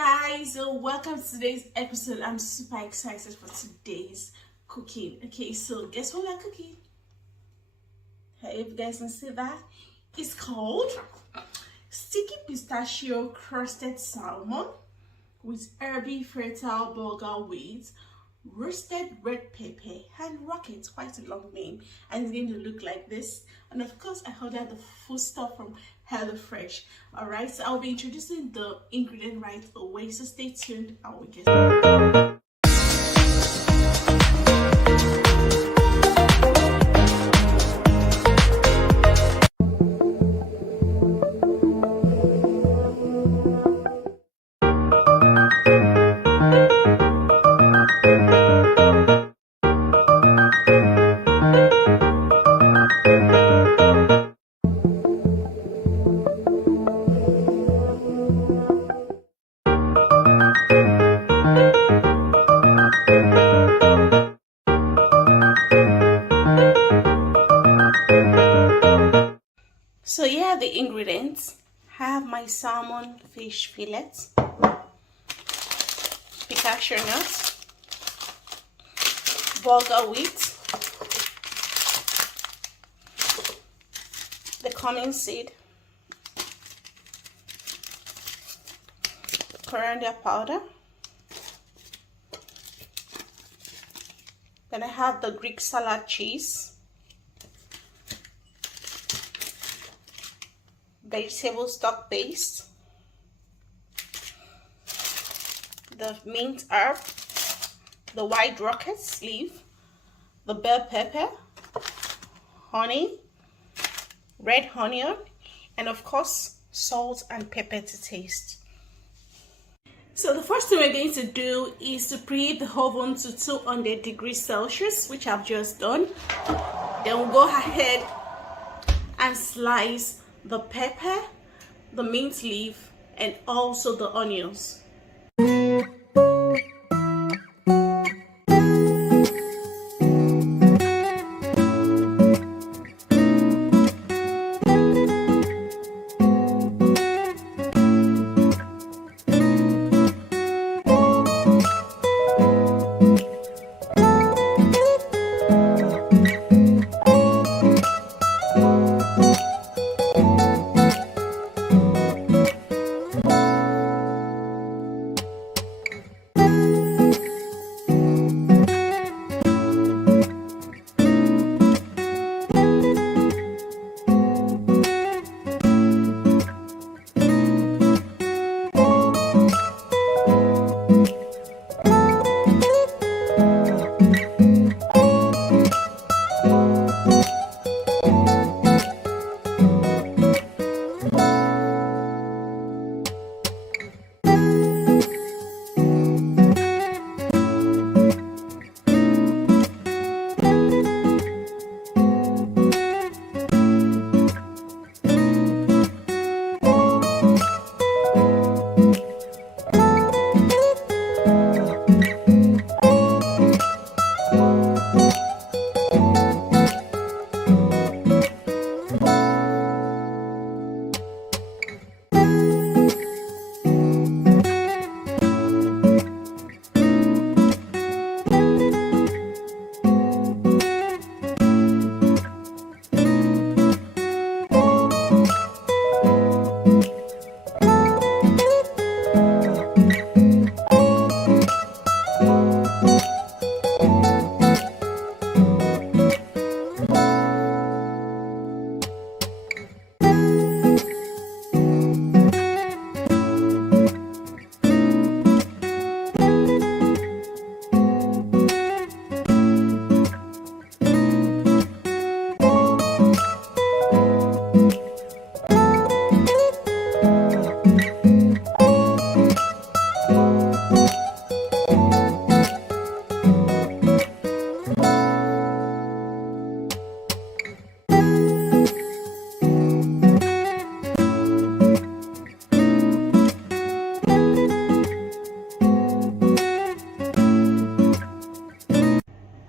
guys, welcome to today's episode. I'm super excited for today's cooking. Okay, so guess what we're cooking? Hey, if you guys can see that, it's called sticky pistachio crusted salmon with herby fertile Bulgar wheat, roasted red pepper, and rocket. Quite a long name, and it's going to look like this. And of course, I ordered the food stuff from HelloFresh. All right, so I'll be introducing the ingredient right away, so stay tuned and we'll get started. So yeah, the ingredients. I have my salmon fish fillet, pistachio nuts, Bulgar wheat, the cumin seed, coriander powder. Then I have the Greek salad cheese, vegetable stock paste, the mint herb, the white rocket leaf, the bell pepper, honey, red onion, and of course salt and pepper to taste. So the first thing we're going to do is to preheat the oven to 200 degrees Celsius, which I've just done. Then we'll go ahead and slice the pepper, the mint leaf, and also the onions.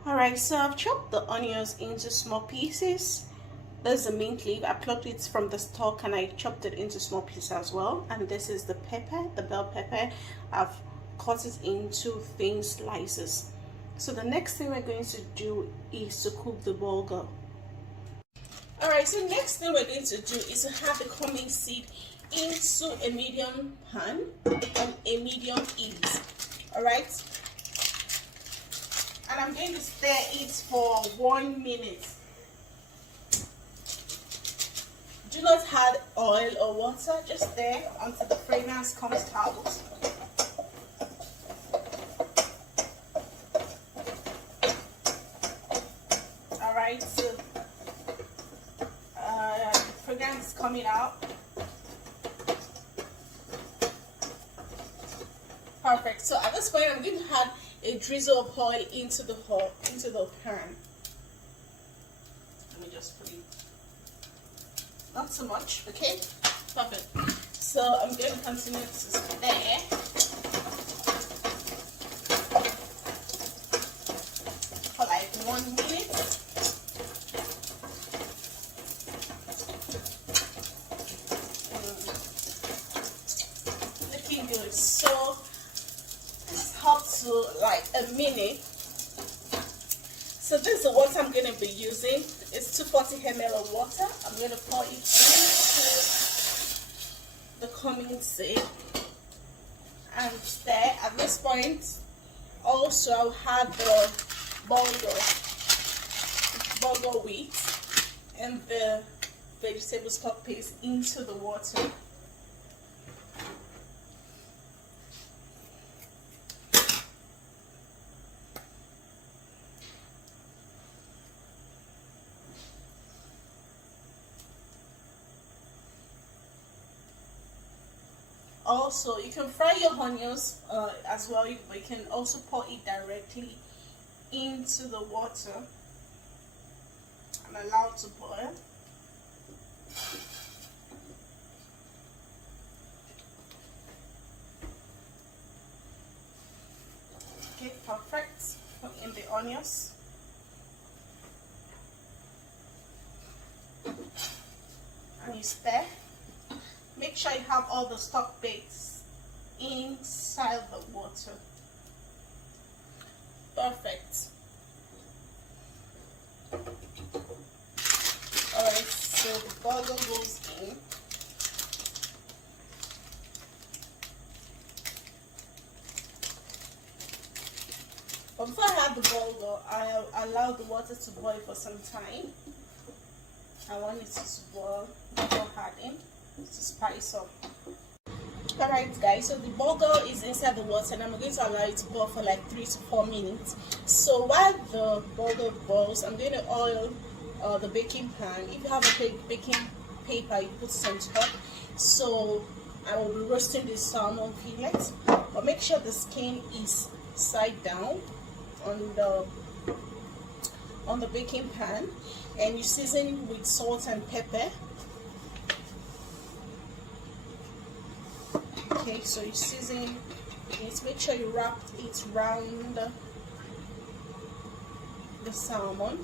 Alright, so I've chopped the onions into small pieces, There's the mint leaf. I plucked it from the stalk and I chopped it into small pieces as well. And this is the pepper, the bell pepper. I've cut it into thin slices. So the next thing we're going to do is to cook the bulgur. Alright, so next thing we're going to do is to have the cumin seed into a medium pan on a medium heat. Alright, and I'm going to stir it for 1 minute. Do not add oil or water, just stir until the fragrance comes out. Alright, so the fragrance is coming out. Perfect. So at this point, I'm going to add a drizzle of oil into the pan. Let me just put it. Not so much, okay? Perfect. So I'm going to continue to stir for like 1 minute. Looking good. So up to like a minute. So this is the water I'm going to be using. It's 240 ml of water. I'm going to pour it into the cumin seed and stir. At this point, also I'll have the bulgur wheat and the vegetable stock paste into the water. Also, you can fry your onions as well, but you can also pour it directly into the water and allow it to boil. Okay, perfect. Put in the onions. And you stir. Make sure you have all the stock base inside the water. Perfect. Alright, so the bulgur goes in. But before I add the bulgur, I allow the water to boil for some time. I want it to boil before adding to spice up. Alright guys, so the bulgur is inside the water and I'm going to allow it to boil for like 3 to 4 minutes. So while the bulgur boils, I'm going to oil the baking pan. If you have a baking paper, you put it on top. So I will be roasting the salmon fillets, but make sure the skin is side down on the baking pan, and you season with salt and pepper. Okay, so you season it. Make sure you wrap it around the salmon.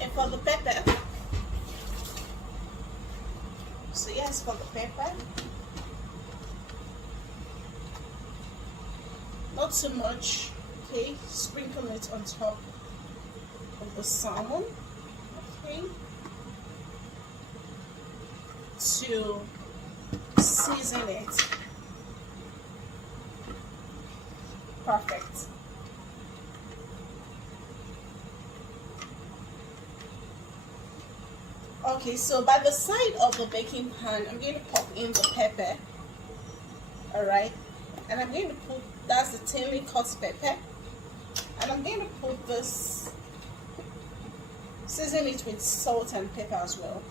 And for the pepper, so yes, for the pepper, not too much. Okay, sprinkle it on top of the salmon. Okay, to season it. Perfect. Okay, so by the side of the baking pan, I'm going to pop in the pepper. Alright, and I'm going to put, that's the thinly cut pepper, and I'm going to put this, season it with salt and pepper as well.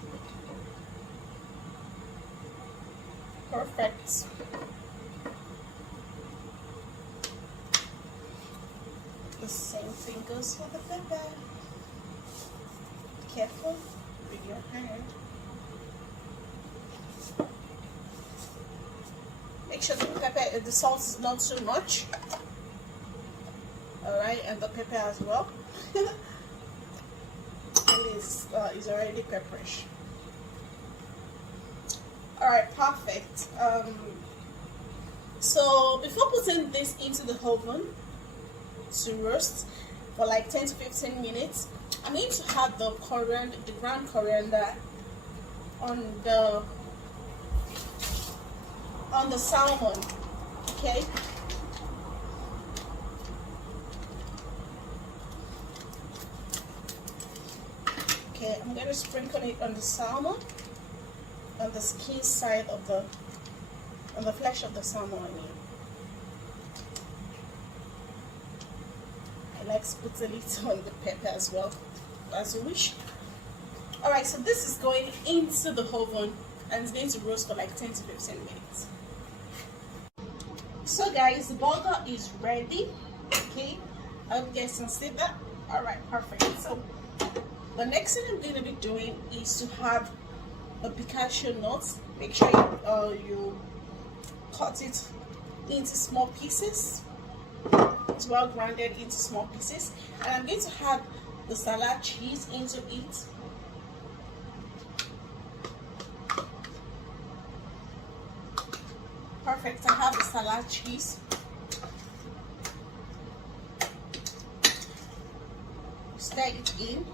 Perfect. The same thing goes for the pepper. Careful with your hand. Make sure the pepper, the salt is not too much. Alright. right, and the pepper as well. It's already pepperish. All right, perfect. So before putting this into the oven to roast for like 10 to 15 minutes, I need to have the coriander, the ground coriander on the salmon. Okay. Okay, I'm going to sprinkle it on the salmon, on the skin side of on the flesh of the salmon. I mean, I like to put a little on the pepper as well, as you wish. All right, so this is going into the oven and it's going to roast for like 10 to 15 minutes. So guys, the burger is ready. Okay, I hope you guys can see that. All right, perfect. So the next thing I'm going to be doing is to have a pistachio nut. Make sure you cut it into small pieces. It's well grounded into small pieces. And I'm going to have the salad cheese into it. Perfect. I have the salad cheese. Stir it in.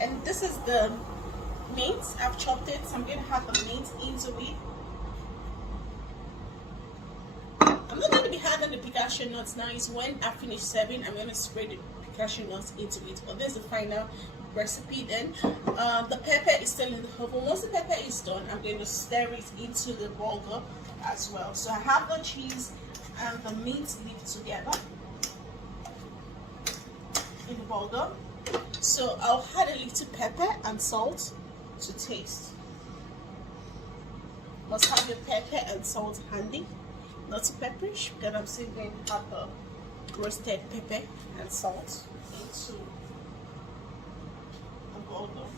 And this is the meat. I've chopped it, so I'm going to have the meat into it. I'm not going to be having the pistachio nuts now. It's when I finish serving, I'm going to spread the pistachio nuts into it. But this is the final recipe then. The pepper is still in the oven. Once the pepper is done, I'm going to stir it into the burger as well. So I have the cheese and the meat linked together in the burger. So I'll add a little pepper and salt to taste. Must have your pepper and salt handy, not too pepperish, because I'm still going to have the roasted pepper and salt into the burger,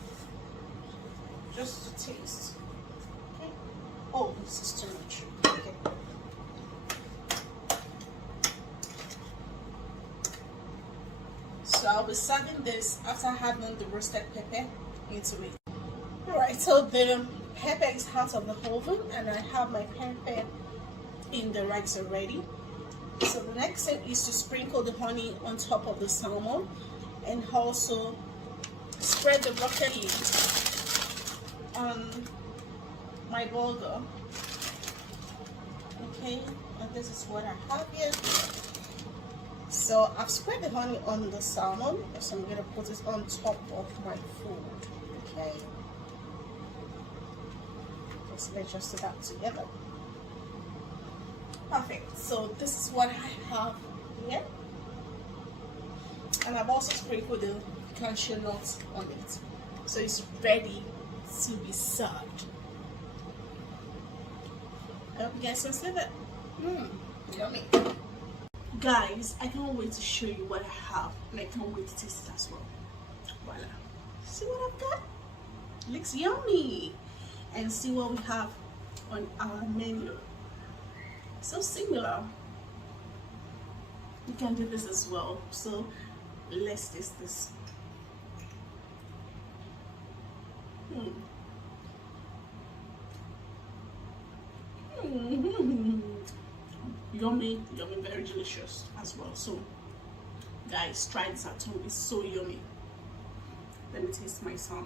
just to taste. Okay. Oh, this is too much. Okay. So I'll be serving this after having the roasted pepper into it. Alright, so the pepper is out of the oven and I have my pepper in the rice already. So the next thing is to sprinkle the honey on top of the salmon and also spread the broccoli on my burger. Okay, and this is what I have here. So I've spread the honey on the salmon, so I'm going to put it on top of my food. Okay. Let's just do that together. Perfect. So this is what I have here. And I've also sprinkled the cashew nuts on it. So it's ready to be served. I hope you guys can see that. Yummy. Guys, I can't wait to show you what I have, and I can't wait to taste it as well. Voila. See what I've got? Looks yummy. And see what we have on our menu. So similar. You can do this as well. So let's taste this. Yummy, yummy, very delicious as well. So guys, try this at home. It's so yummy. Let me taste my salmon.